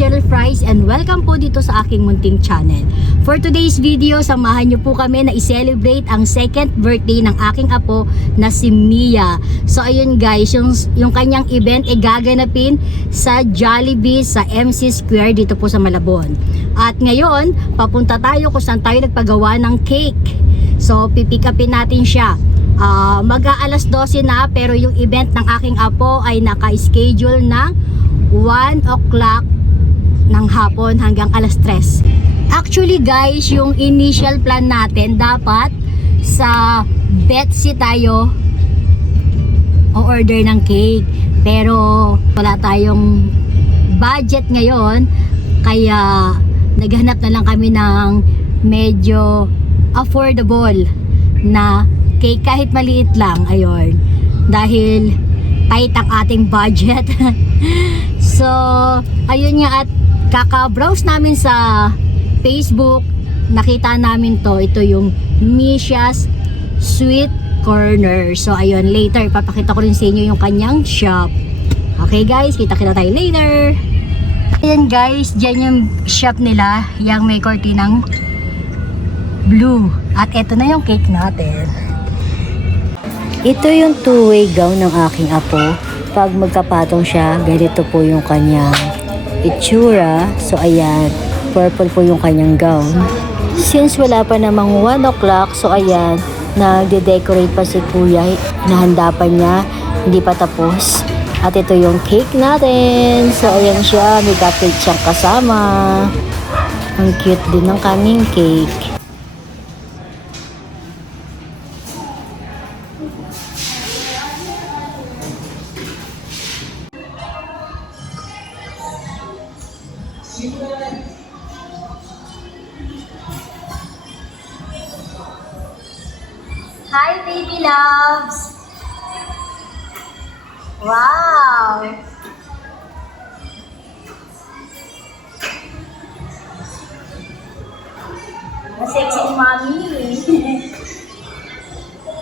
Cheryl Fries and welcome po dito sa aking munting channel. For today's video, samahan niyo po kami na i-celebrate ang second birthday ng aking apo na si Mia. So ayun guys, yung kanyang event ay gaganapin sa Jollibee sa MC Square dito po sa Malabon. At ngayon, papunta tayo kung saan tayo nagpagawa ng cake. So pipick upin natin siya. Mag-aalas 12 na pero yung event ng aking apo ay naka-schedule ng 1 o'clock ng hapon hanggang alas 3. Actually guys, yung initial plan natin dapat sa Betsy tayo o-order ng cake. Pero wala tayong budget ngayon kaya naghanap na lang kami ng medyo affordable na cake kahit maliit lang. Ayun. Dahil tight ang ating budget. So, ayun nga, at kaka-browse namin sa Facebook, nakita namin to. Ito yung Misha's Sweet Corner. So, ayun, later, papakita ko rin sa inyo yung kanyang shop. Okay guys, kita-kita tayo later. Ayan guys, dyan yung shop nila. Yung may kortinang blue. At ito na yung cake natin. Ito yung two-way gown ng aking apo. Pag magkapatong siya, ganito po yung kanyang itsura. So ayan, purple po yung kanyang gown. Since wala pa namang 1 o'clock, so ayan, nagde-decorate pa si kuya. Nahanda pa niya, hindi pa tapos. At ito yung cake natin. So ayan siya, may cupcake siyang kasama. Ang cute din ng kaming cake. Hi baby loves! Wow! Sexy ni Mami!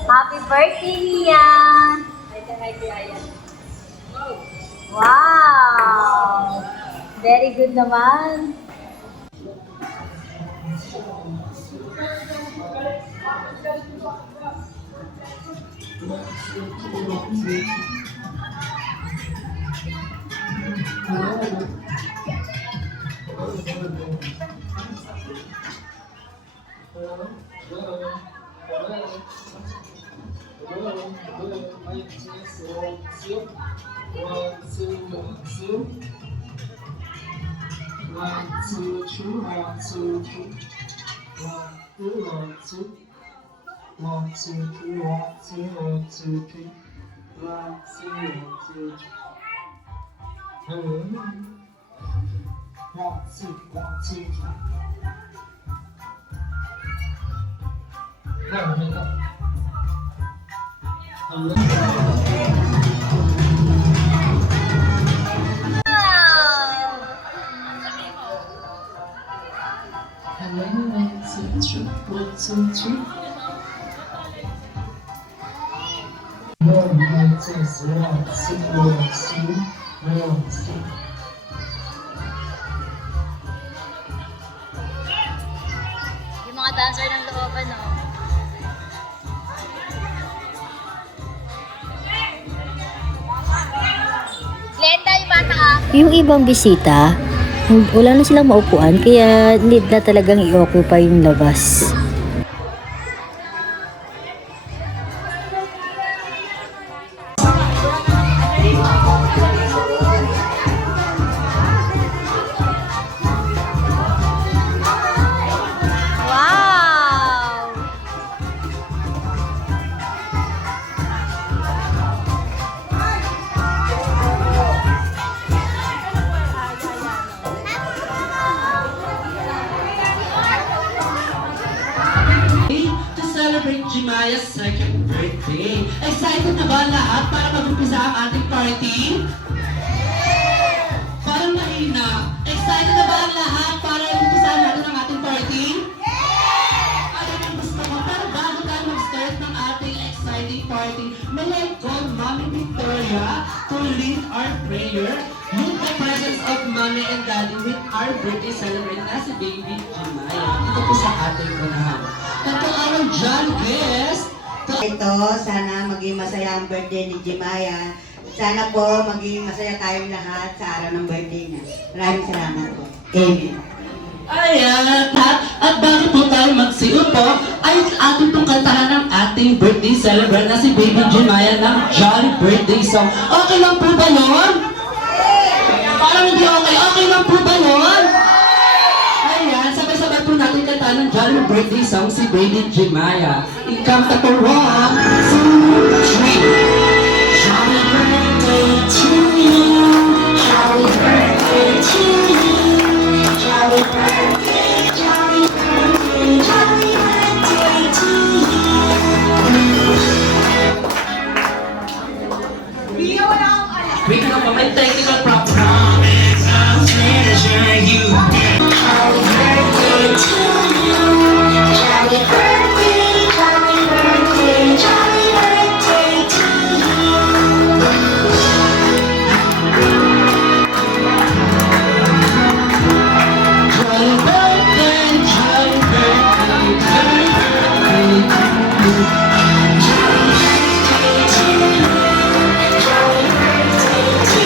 Happy birthday Mia! Wow! Very good naman! Yung mga dancer ng looban, no? Glenda, yung bata ah. Yung ibang bisita, wala na silang maupuan, kaya need na talagang i-occupy yung labas. Jimaya's second birthday. Excited na ba lahat para mag-umpisa ang ating party? Parang mahina. Excited na ba ang lahat para umpisa natin ang ating party? Ayaw ang gusto mo. Pero bago tayo mag-start ng ating exciting party, party, may I call Mommy Victoria to lead our prayer with the presence of Mommy and Daddy with our birthday celebrant na si Baby Jimaya. Dito po sa ating unahan. And to our John guest, Ito, sana maging masaya ang birthday ni Jimaya. Sana po maging masaya tayong lahat sa araw ng birthday niya. Maraming salamat po. Amen. ayan, at bago po tayo magsiupo, ay ating pong kantahan ng ating birthday celebrant na si Baby Jimaya ng Jolly Birthday Song. Okay lang po ba yun? Parang hindi okay. Okay lang po ba yun? Ayan, sabay-sabay po natin kantahan ng Jolly Birthday Song si Baby Jimaya. Ikanta po 1, 2, 3. Jolly birthday to you. Jolly birthday to you. Jolly birthday, jolly birthday, jolly birthday to you. Wait lang po, may technical problem. Jolly birthday to you. Jolly birthday, jolly birthday, jolly birthday to you. Jolly birthday, jolly birthday, jolly birthday to you. Jolly birthday to you. Jolly birthday to you.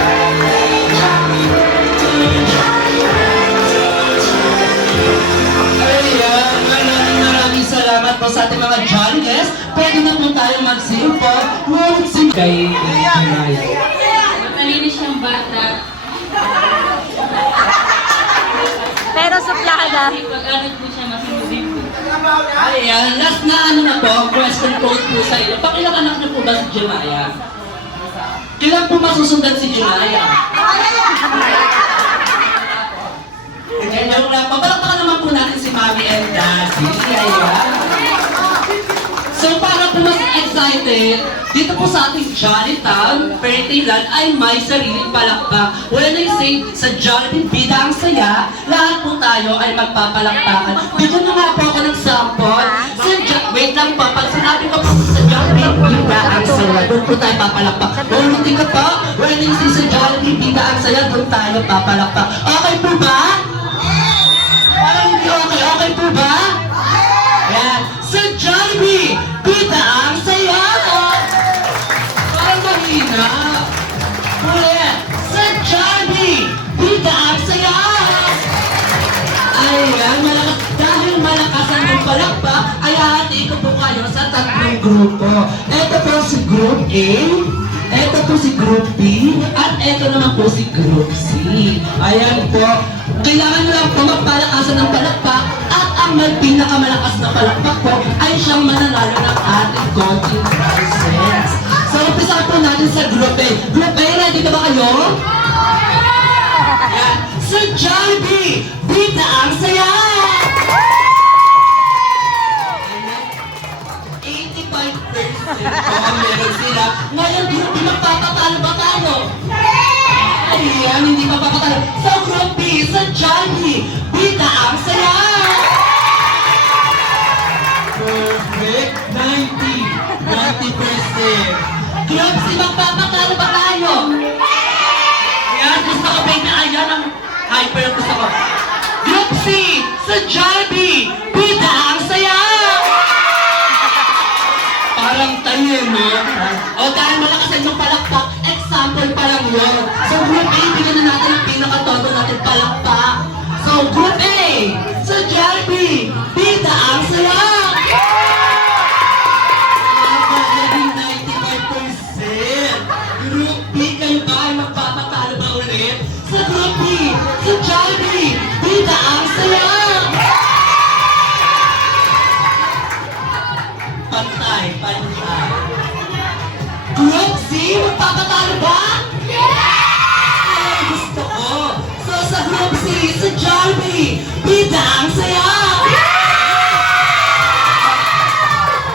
Jolly birthday, jolly birthday to you. Ayan, maraming salamat po sa ating mga jolly guests. Pwede na po tayong magsimpo. Ngunit si kay Jimaya. Malinis siyang bata. Pero suplada. Pag-aral po siya, masinubig po. Ayan, last na ano na po, question code po sa inyo. Pakilang anak niyo po ba si Jimaya? Kailan po masusundan si Jimaya? Ayan, yung lang. Papalakpakan naman po natin si Mommy and Daddy. Ayan. So para po mas excited, dito po sa ating Jolly Town, Fairtayland ay may sariling palakpak. When I say sa Jollibee Bida ang saya, lahat po tayo ay magpapalakpakan. Dito na nga po ako ng sample. Wait lang po, pag sinabi ko po sa Jollibee Bida ang saya, doon po tayo papalakpak. Ulitin ko po, when I say sa Jollibee Bida ang saya, doon tayo papalakpak. Okay po ba? Parang hindi okay. Okay po ba? Yan. Sa Jollibee, Bida ang saya! Parang mahina. Ulit. Sa Jollibee, Bida ang saya! Ayan, malakas. Dahil malakas ang palakpak, ay hati ko po kayo sa tatlong grupo. Ito po si Group A, ito po si Group B, at ito naman po si Group C. Ayan po. Kailangan nyo lang po magpalakasan ng palakpak at ang may pinakamalakas na palakpak po ay siyang mananalo ng ating coaching prizes. So, umpisa po natin sa Group A. Group A, ready na ba kayo? Ayan. Sa Jollibee, Bida ang saya! 85% po ang meron sila. Ngayon, Group B, magpapatalo ba tayo? Ayan, hindi mapapatalo. Sa Group B, sa Jollibee, Bida ang saya! Perfect! 90%. Group C, magpapatalo ba tayo? Ayan, gusto ko ba na ayan ang hyper ang gusto ko. Group C, sa Jollibee, Bida ang saya! Parang tayo, no? O dahil malakasan yung palakpak, example pa lang yun. So Group A, bigyan na natin ang pinakatoto natin palakpak. So Group A, sa Jollibee, Bida ang saya! Naging 95%. Group B, kayo ba ay magpapatalo ba ulit? Sa Group B, sa Jollibee, Bida ang saya! Pantay. Group C, magpapatalo ba? Ay, gusto ko. So sa Group C, sa Jollibee, Bida ang saya!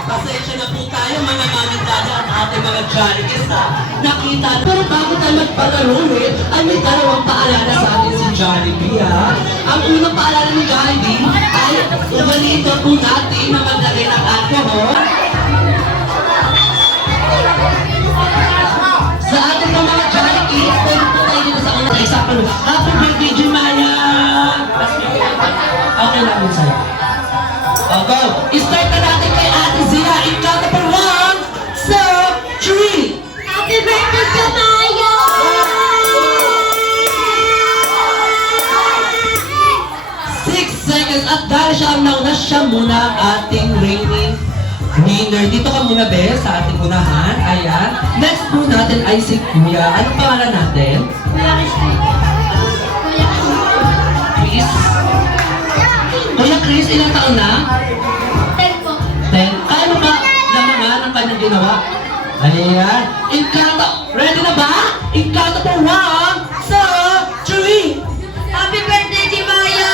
Pasensya na po tayo mga manindada at ating mga Jollies ha. Nakita na. Pero bago tayo magpalaro ulit, ay may dalawang paalala sa atin si Jollibee ha. Ang unang paalala ni Jollibee ay umalito po natin na magdalhin ang alcohol. Go! Start na natin kay Ate Zia. In count of 1, 2, 3. Happy birthday, Jamaya! 6 seconds at dahil siya ang nauna, siya muna ang ating reigning winner. Dito ka muna, Be, sa ating unahan. Ayan. Next po natin ay si Kuya. Anong pangalan natin? Chris? Kuya Chris, ilang taon na? 10. Kaya mo ba lamangan ang kanyang ginawa? Ayan. Ready na ba? In count of 1, 2, 3. Happy birthday, Jamaya!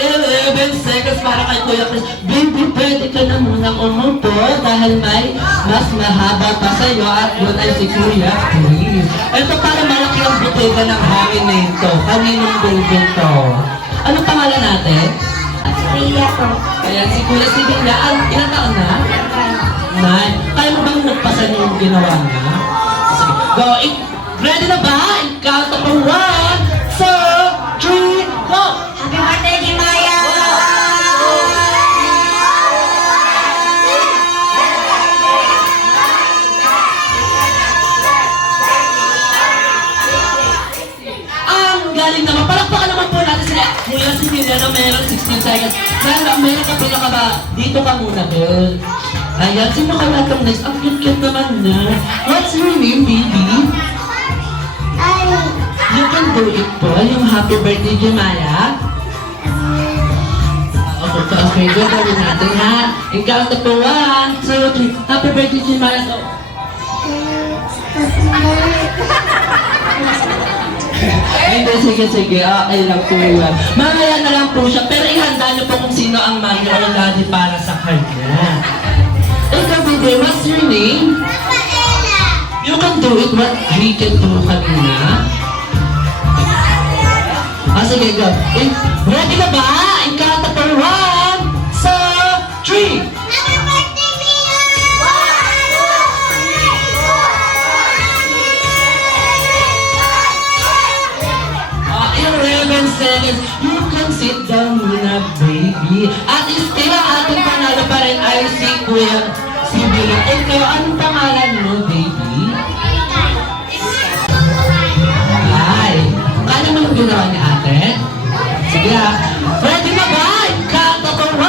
11 seconds para kay Kuya Chris. Baby, pwede ka na munang umupo dahil may mas mahaba pa sa'yo at yun ay si Kuya Chris. Ito para malaki ang butega ng hangin na ito. Kaninong baby to? Anong pangalan natin? Ria po. Ayan, si Kuya Sibilia. Ilang taon na? 9. Kaya mo bang nagpasan yung ginawa niya? Sige, go! Ready na ba? In count of 1, 2, 3, go! Happy birthday, Jamaya! Ang galing naman. Palakpakan naman po natin sila. Kuya Sibilia na meron 16 seconds. Meron ka pinaka ba? Dito ka muna, girl. Ayan, sino ka natong next? Ang cute-cute naman na. What's your name, baby? You can do it po. Yung happy birthday, Jemaya. Okay, gagawin natin ha. In count of 1, 2, 3. Happy birthday, Jemaya. Go. Hindi, sige. Okay lang po yan. Mamaya na lang po siya. Pero ihanda niyo po kung sino ang mag-alagadi para sa kanya. Ikaw, baby, what's your name? You can do it what he can do kanina. Sige, go. Ready na ba? In count of 1, 2, 3. Happy birthday, Mia! 11 seconds. You can sit down muna, baby. At still, ang ating panalo pa rin ay si Kuya Sibilia. Ikaw, anong pangalan mo, baby? Ay, kaya mo yung ginawa ni ate? Sige ha. Ready na ba? Count of 1,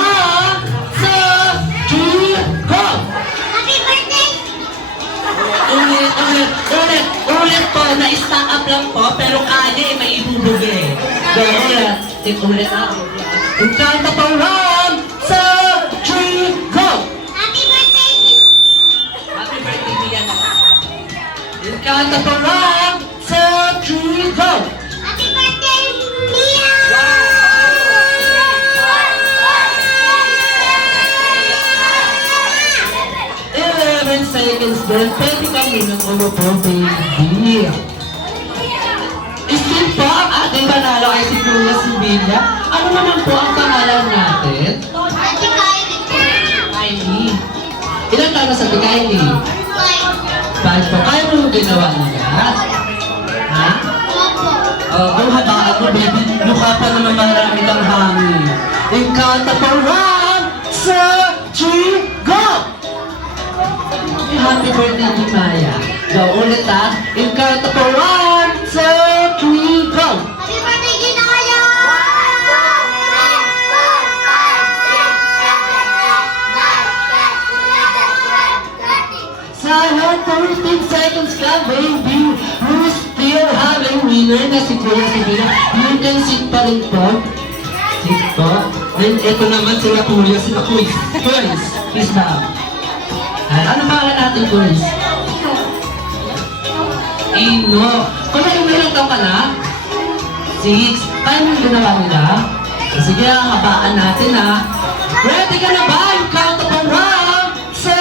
2, 3, go! Happy birthday! Ulit po. Na-stack up lang po, pero kaya may ibubugi. Go, ulit na. In count of 1, 2, 3, go! Happy birthday! Happy birthday, Mia. In count of 1, 2, 3, go! Happy birthday, Mia! 11 seconds din. Pwede ka munang umupo, baby. Still po, ang ating panalo ay si Kuya Sibilia. Ano naman po ang pangalan natin? Ate Kylie po. Kylie. Ilan taon na sa Kylie? 5 po. Kaya mo yung ginawa niya? Ha? Kung habaan mo, baby, mukha pa naman marami kang hangin. In count of 1, 2, 3, go! Happy birthday, Maya. Go, ulit ha. In count of 1, 2, 3, go! Happy birthday, Ginaya! Sana 13 seconds ka, baby. We're still having winner na si Kuya Sibilia. You can sit pa rin po. Sit po. Then, ito naman sila Kuya, sila Quiz. Quiz na. Ano pangalan natin, Quiz? Ino. Kung ilang taon ka na? 6. Kaya mo yung ginawa nila? Sige, habaan natin ha. Ready ka na ba? In count of 1, 2,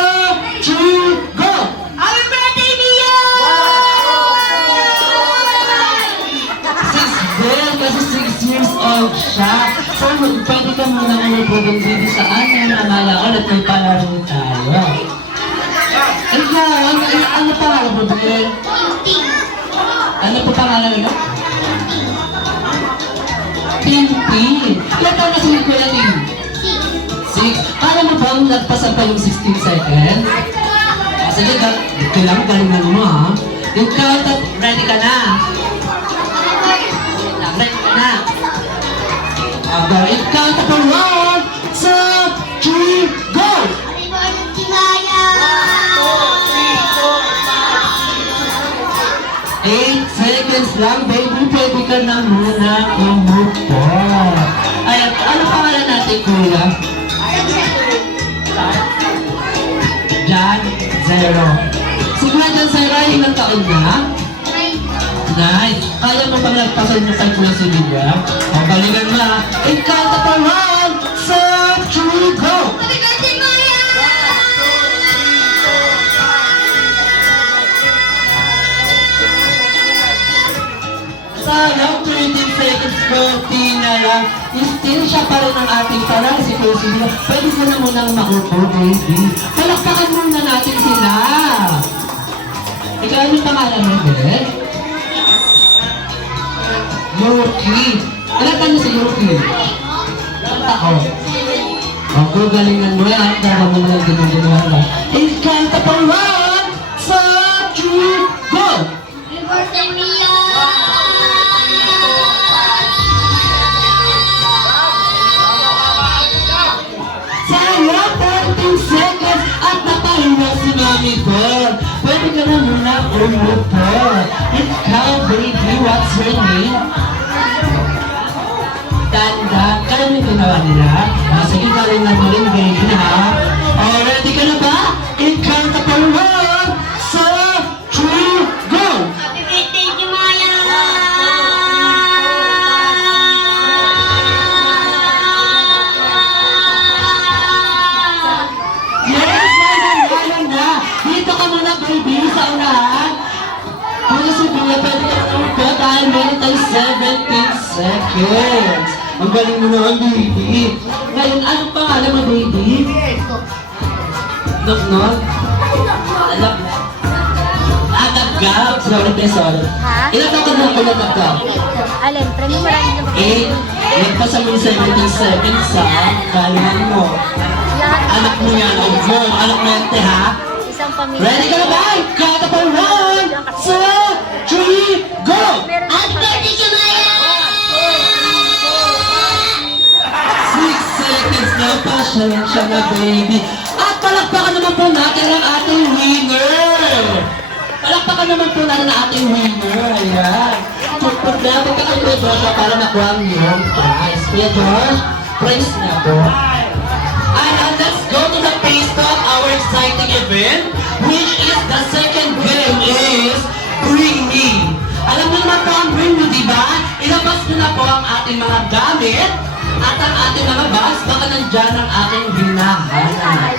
3, go! Happy birthday, Mia! 6 din, kasi 6 years old siya. So, pwede ka muna umupo dun dito sa akin. Namala ko, at may palaro tayo. Ikaw, ano pangalan mo, Ben? Ano po pangalan mo? Tintin. Ilan taon na si Kuya Tin? 6. Kaya mo bang nagpasan pa yung 16 seconds? Sige, galingan mo ha. Yung count up, ready ka na? Ready ka na? Yung count up on 1, 2, 3, go! 8 seconds lang, baby. Pwede ka na muna umupo. Ay, ano pangalan natin, kuya? Jan Zero. Si Kuya Jan Zero ay ilang taon na? Nice. Kaya mo pang nagpasan nyo kay Kuya Silvia? Ang galingan mo ha. Ikaw na pa 1, 2, 3, go! Sayang, 20 seconds, 40 na lang. Still siya pa rin ang ating parang si Kuya Silvia. Pwede ko na munang makupo, baby. Palakpakan muna natin sila. Ikaw, ano pangalan mo, Ben? Yuki. Ilan taon na si Yuki? Ilang taon? Ako, galingan mo yan. Dapat mo lang ginagawa na. Ikaw na pa 1, 2, 3, go! Sayang, 14 seconds at napahinga si Mami Ford. Pwede ka na muna umupo. Ikaw, baby, what's your name? Danda, kaya mo yung ginawa nila? Sige, galing na mo rin, baby, ha? Ready ka na ba? Ikaw na pa 1, 2, 3, go! Dito ka muna, baby, sa unahan. Kuya Silvia, pwede ka na upo dahil meron tayo 17 seconds. Ang galing mo naman, baby. Ngayon, anong pangalan mo, baby? Nok-nok? Alam mo? Gab. Sorry. Ilan taon ka na kuya Gab? Alin, premi mo lang yung 8. Nagpasa mo yung 17 seconds, ha? Galingan mo. Anak mo yan, anak mo yan, te, ha? isang pamilya. Ready ka na ba? Count up on 1, 2, 3, go! Happy birthday, Jumaya! 6 seconds na pa siya na, baby. At palakpakan naman po natin ang ating winner. Palakpakan naman po natin ang ating winner. Ayan. Problema ka kay Kuya Josh para makuha ang iyong prize. Kuya Josh, prize na po. And let's go to the phase of our exciting event, which is the second game is Bring Me. Alam mo naman po ang Bring Me, di ba? Ilabas ko na po ang ating mga gamit at ang ating mga bags. Baka nandyan ang aking hinahanap.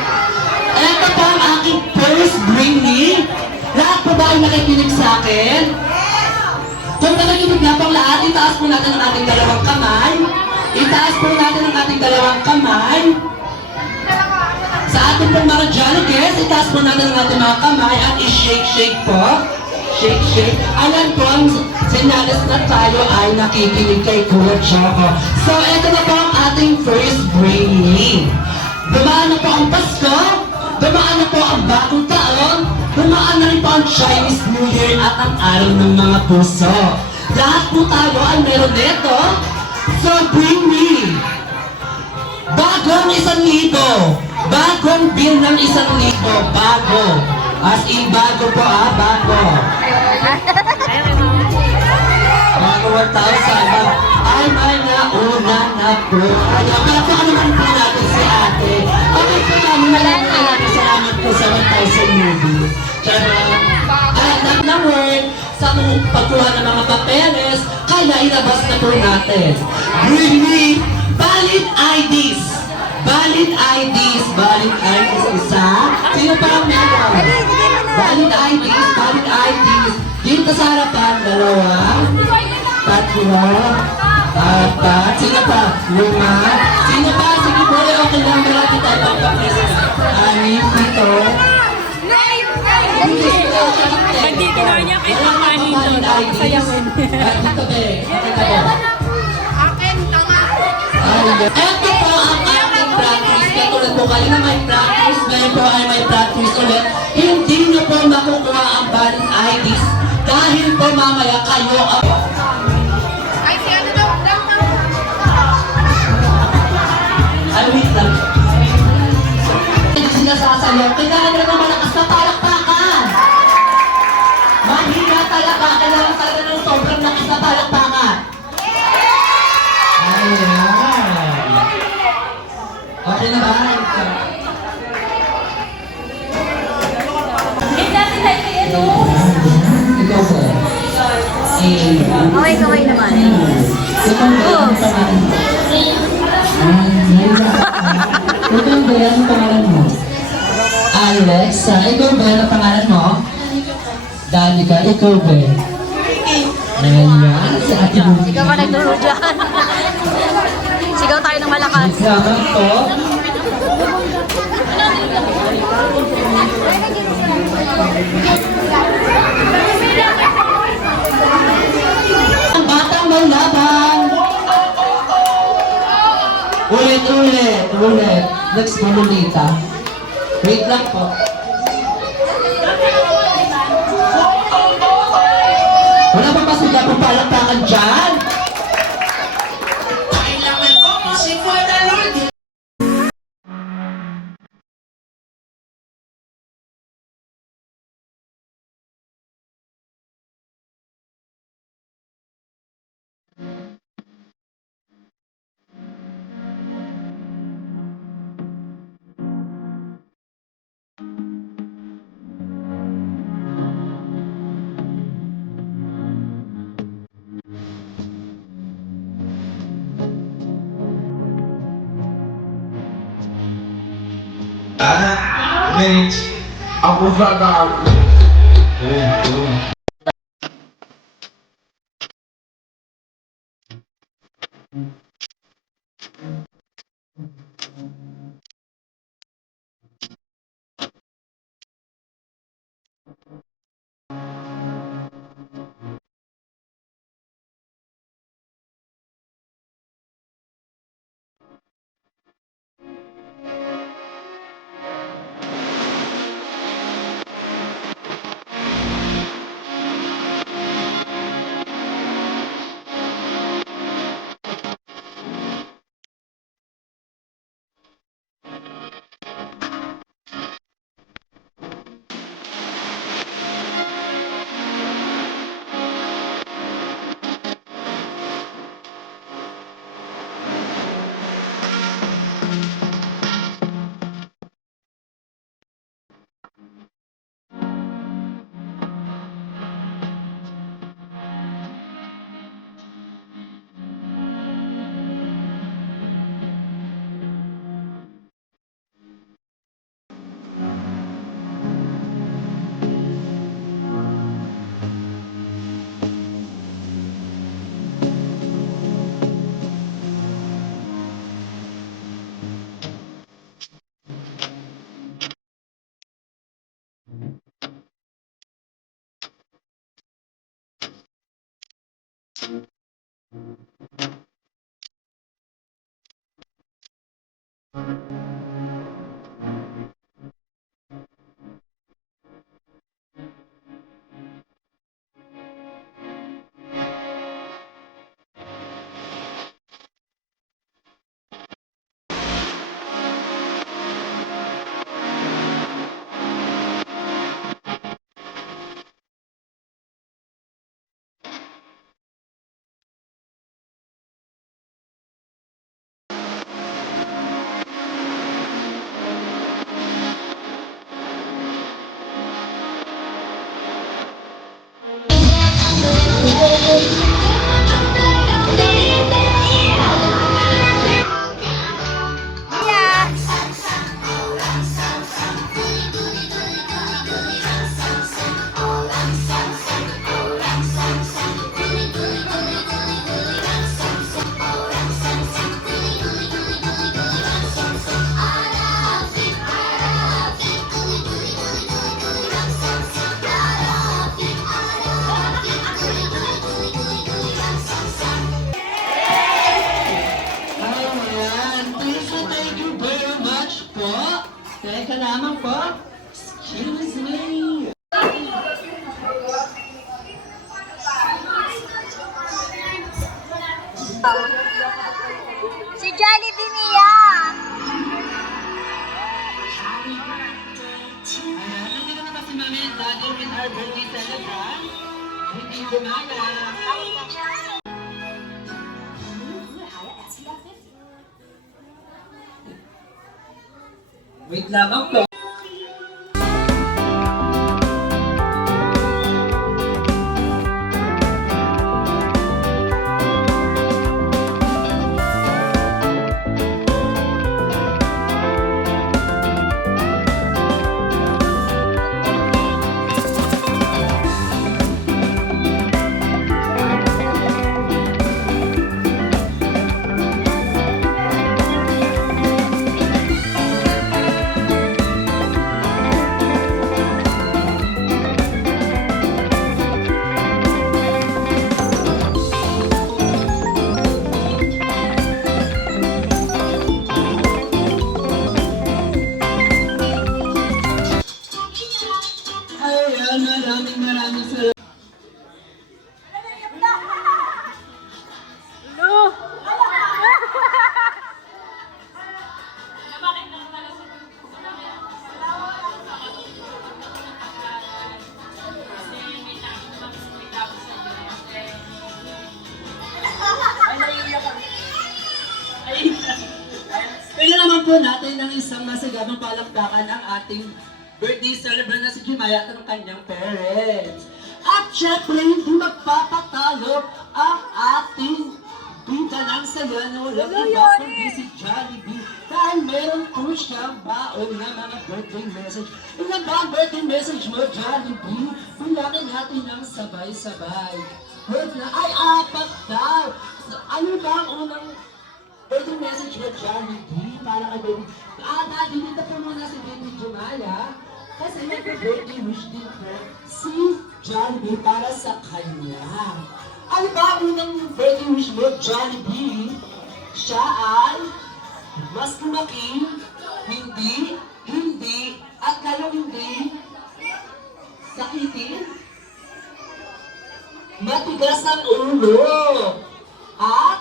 Ito po ang aking first Bring Me. Lahat po ba ay nakikinig sa akin? Kung nakikinig na po ang lahat, itaas po natin ang ating dalawang kamay. Itaas po natin ang ating dalawang kamay. Sa ating pong mga Jollibee, itaas po natin ang ating mga kamay at i-shake po. Shake. Alam po ang senyales na tayo ay nakikinig kay Kuya Choco. So, ito na po ang ating first Bring Me. Dumaan na po ang Pasko, dumaan na po ang Bagong Taon, dumaan na rin po ang Chinese New Year at ang Araw ng Mga Puso. Lahat po tayo ay meron nito. So, Bring Me. Bagong 1,000. Bagong bill ng 1,000. Bago. As in, bago po bago. Bago 1,000. Ay, may nauna na po. Kaya po naman po natin si ate. Okay po namin maraming salamat po sa 1,000 movie. Charot. At ng word sa pagkuha ng mga papeles, kaya ilabas na po natin. Bring Me valid IDs. Valid IDs isa. Sino pa ang meron? Valid IDs. Dito sa harapan, 2, 3, 4, 5. Sino pa? 5. Sino pa? Sige po, okay lang. Malaki tayo pang papeles. 6, 7, Nagtitinor niya kay Papa nito. Sayawin. Dito, be. Ito po ang ating practice. Katulad po kayo na may practice, ngayon po ay may practice ulit. Hindi niyo po makukuha ang valid IDs dahil po mamaya kayo ang... Ay, wait lang. Hindi sinasasayaw. Kailangan nyo ng malakas na palakpakan. Mahina talaga. Kailangan talaga ng sobrang lakas na palakpakan. Ayan. Okay na ba? Ikaw po. Kaway naman. Ikaw ba? Anong pangalan mo? Ikaw ba? Anong pangalan mo? Alex. Ikaw ba? Anong pangalan mo? Danica. Ikaw ba? Ayan. Si Ate Buki. Ikaw ka nagturo dyan. Sigaw tayo ng malakas. Salamat po. Ang batang may laban. Ulit. Next po, Lolita. Wait lang po. Wala pa ba sila pong palakpakan dyan? Kailangan ko music for the Lord. Gente, abusada. Si Jollibee Mia! Ayan, nandito na ba si Mami and Daddy with our birthday celebrant? Hindi gumaya. Wait lamang po. Ayan, maraming salamat. Pwede naman po natin ng isang masigabang palakpakan ang ating birthday celebrant na si Jemaya at ang kanyang parents. At syempre, hindi magpapatalo ang ating bida ng saya na walang iba kundi si Jollibee. Dahil meron po siyang baon na mga birthday message. Ilan ba ang birthday message mo, Jollibee? Bilangin natin ng sabay-sabay. Wait na, ay apat daw. Ano ba ang unang birthday message mo, Jollibee? Para kay Baby. Daddy, dito po muna si Baby Jemaya. Kasi may birthday wish din po si Jollibee para sa kanya. Ano ba ang unang birthday wish mo, Jollibee? Siya ay mas lumaki, hindi, at lalong hindi sakitin, matigas ang ulo. At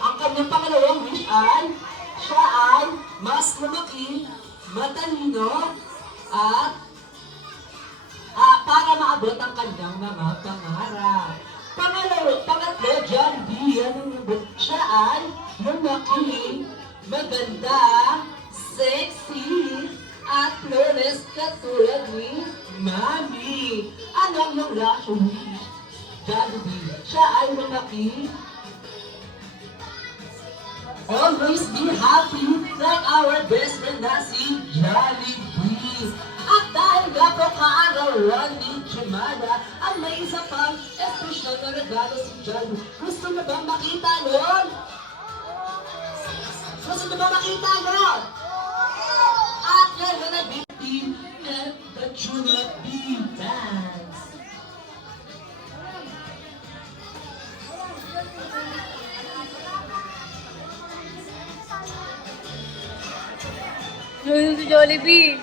ang kanyang pangalawang wish ay siya ay mas lumaki, matalino, at para maabot ang kanyang mga pangarap. Pangatlo, Jollibee, siya ay lumaki, maganda, sexy, at flawless katulad ni Mami. Anong yung last wish, Jollibee? Siya ay lumaki, always be happy like our best friend na si Jollibee. At dahil nga po kaarawan ni Jemaya, ay may isa pang espesyal na regalo si Jollibee. Gusto mo ba makita yun? Gusto mo ba makita yun? At yan na nag-team at the Jollibee dance. Yun si Jollibee.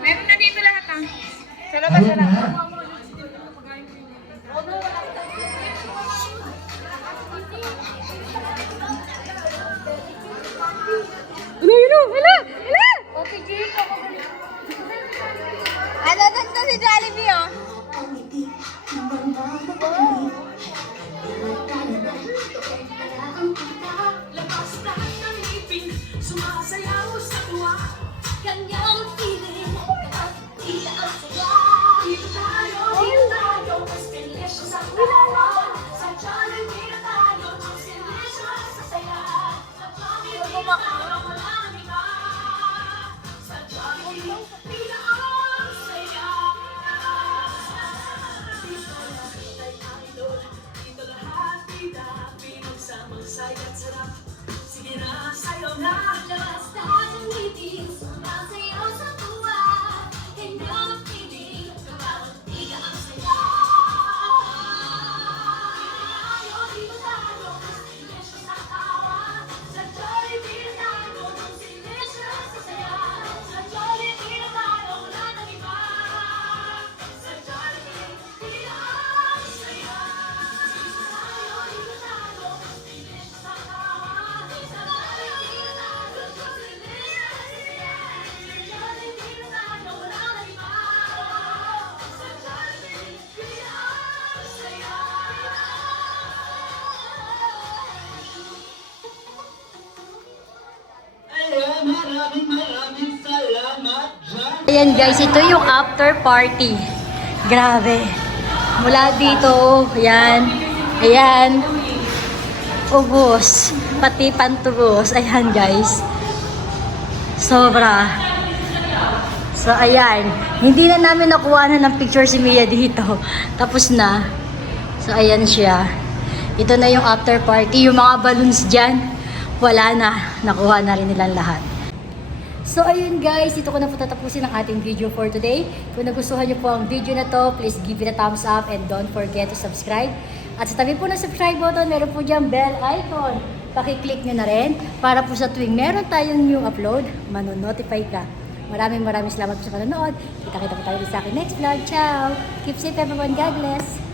Meron na dito lahat ah. Sa labas na lang. Ano na si Jollibee oh? maraming salamat dyan. Ayan guys, ito yung after party. Grabe. Mula dito, ayan, ayan, ubos, pati pantubos. Ayan guys. Sobra. So ayan, hindi na namin nakuha na ng picture si Mia dito. Tapos na. So ayan siya. Ito na yung after party. Yung mga balloons dyan, wala na. Nakuha na rin nilang lahat. So ayun guys, dito ko na po tatapusin ang ating video for today. Kung nagustuhan nyo po ang video na to, please give it a thumbs up and don't forget to subscribe. At sa tabi po ng subscribe button, meron po diyang bell icon. Pakiclick nyo na rin para po sa tuwing meron tayong new upload, manonotify ka. Maraming salamat po sa panonood. Kita-kita po tayo sa akin next vlog. Ciao! Keep safe everyone. God bless!